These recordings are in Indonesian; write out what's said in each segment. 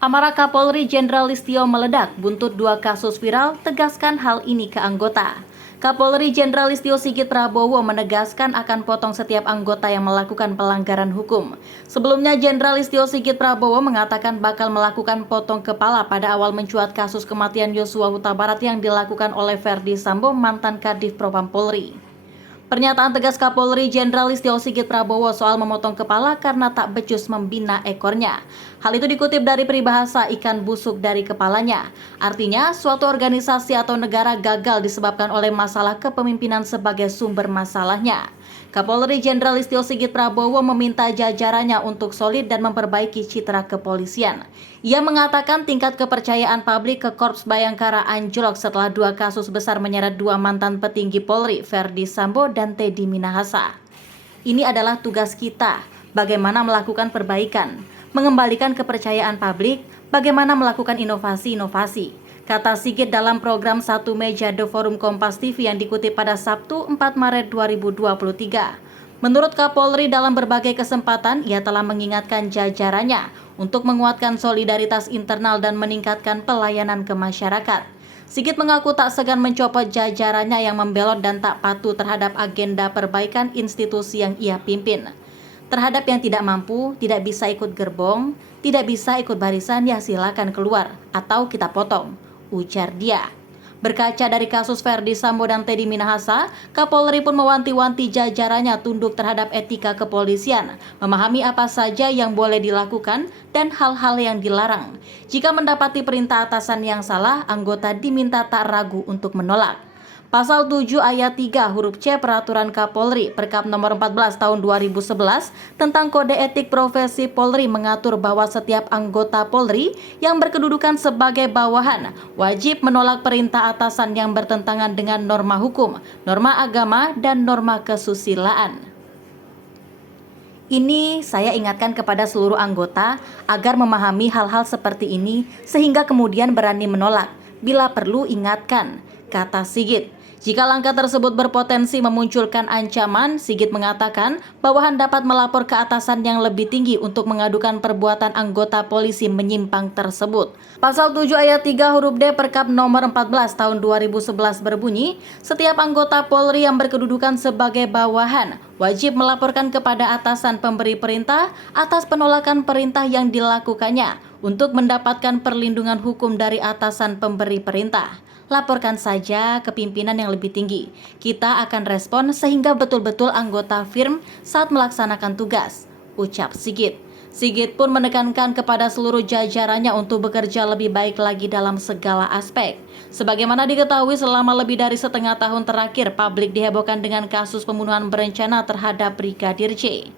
Amarah Kapolri Jenderal Listio meledak, buntut dua kasus viral, tegaskan hal ini ke anggota. Kapolri Jenderal Listio Sigit Prabowo menegaskan akan potong setiap anggota yang melakukan pelanggaran hukum. Sebelumnya, Jenderal Listio Sigit Prabowo mengatakan bakal melakukan potong kepala pada awal mencuat kasus kematian Yosua Huta Barat yang dilakukan oleh Verdi Sambo, mantan Kadif Propam Polri. Pernyataan tegas Kapolri Jenderal Listio Sigit Prabowo soal memotong kepala karena tak becus membina ekornya. Hal itu dikutip dari peribahasa ikan busuk dari kepalanya. Artinya, suatu organisasi atau negara gagal disebabkan oleh masalah kepemimpinan sebagai sumber masalahnya. Kapolri Jenderal Listio Sigit Prabowo meminta jajarannya untuk solid dan memperbaiki citra kepolisian. Ia mengatakan tingkat kepercayaan publik ke Korps Bayangkara anjlok setelah dua kasus besar menyeret dua mantan petinggi Polri, Verdi Sambo dan Teddy Minahasa. Ini adalah tugas kita, bagaimana melakukan perbaikan, mengembalikan kepercayaan publik, bagaimana melakukan inovasi-inovasi, kata Sigit dalam program Satu Meja The Forum Kompas TV yang dikutip pada Sabtu 4 Maret 2023. Menurut Kapolri, dalam berbagai kesempatan, ia telah mengingatkan jajarannya untuk menguatkan solidaritas internal dan meningkatkan pelayanan ke masyarakat. Sigit mengaku tak segan mencopot jajarannya yang membelot dan tak patuh terhadap agenda perbaikan institusi yang ia pimpin. Terhadap yang tidak mampu, tidak bisa ikut gerbong, tidak bisa ikut barisan, ya silakan keluar atau kita potong, ujar dia. Berkaca dari kasus Verdi Sambo dan Teddy Minahasa, Kapolri pun mewanti-wanti jajarannya tunduk terhadap etika kepolisian, memahami apa saja yang boleh dilakukan dan hal-hal yang dilarang. Jika mendapati perintah atasan yang salah, anggota diminta tak ragu untuk menolak. Pasal 7 ayat 3 huruf C Peraturan Kapolri Perkap nomor 14 tahun 2011 tentang Kode Etik Profesi Polri mengatur bahwa setiap anggota Polri yang berkedudukan sebagai bawahan wajib menolak perintah atasan yang bertentangan dengan norma hukum, norma agama, dan norma kesusilaan. Ini saya ingatkan kepada seluruh anggota agar memahami hal-hal seperti ini sehingga kemudian berani menolak. Bila perlu ingatkan, kata Sigit. Jika langkah tersebut berpotensi memunculkan ancaman, Sigit mengatakan bawahan dapat melapor ke atasan yang lebih tinggi untuk mengadukan perbuatan anggota polisi menyimpang tersebut. Pasal 7 ayat 3 huruf D Perkap nomor 14 tahun 2011 berbunyi, setiap anggota Polri yang berkedudukan sebagai bawahan wajib melaporkan kepada atasan pemberi perintah atas penolakan perintah yang dilakukannya untuk mendapatkan perlindungan hukum dari atasan pemberi perintah. Laporkan saja ke pimpinan yang lebih tinggi. Kita akan respon sehingga betul-betul anggota firm saat melaksanakan tugas, ucap Sigit. Sigit pun menekankan kepada seluruh jajarannya untuk bekerja lebih baik lagi dalam segala aspek. Sebagaimana diketahui, selama lebih dari setengah tahun terakhir, publik dihebohkan dengan kasus pembunuhan berencana terhadap Brigadir J.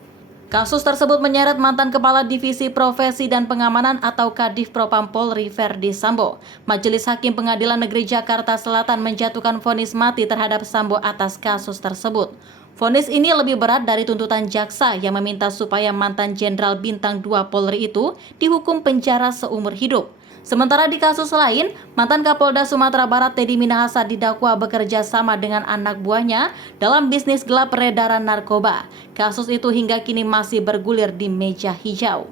Kasus tersebut menyeret mantan Kepala Divisi Profesi dan Pengamanan atau Kadif Propam Polri Verdi Sambo. Majelis Hakim Pengadilan Negeri Jakarta Selatan menjatuhkan vonis mati terhadap Sambo atas kasus tersebut. Vonis ini lebih berat dari tuntutan jaksa yang meminta supaya mantan Jenderal Bintang 2 Polri itu dihukum penjara seumur hidup. Sementara di kasus lain, mantan Kapolda Sumatera Barat Teddy Minahasa didakwa bekerja sama dengan anak buahnya dalam bisnis gelap peredaran narkoba. Kasus itu hingga kini masih bergulir di meja hijau.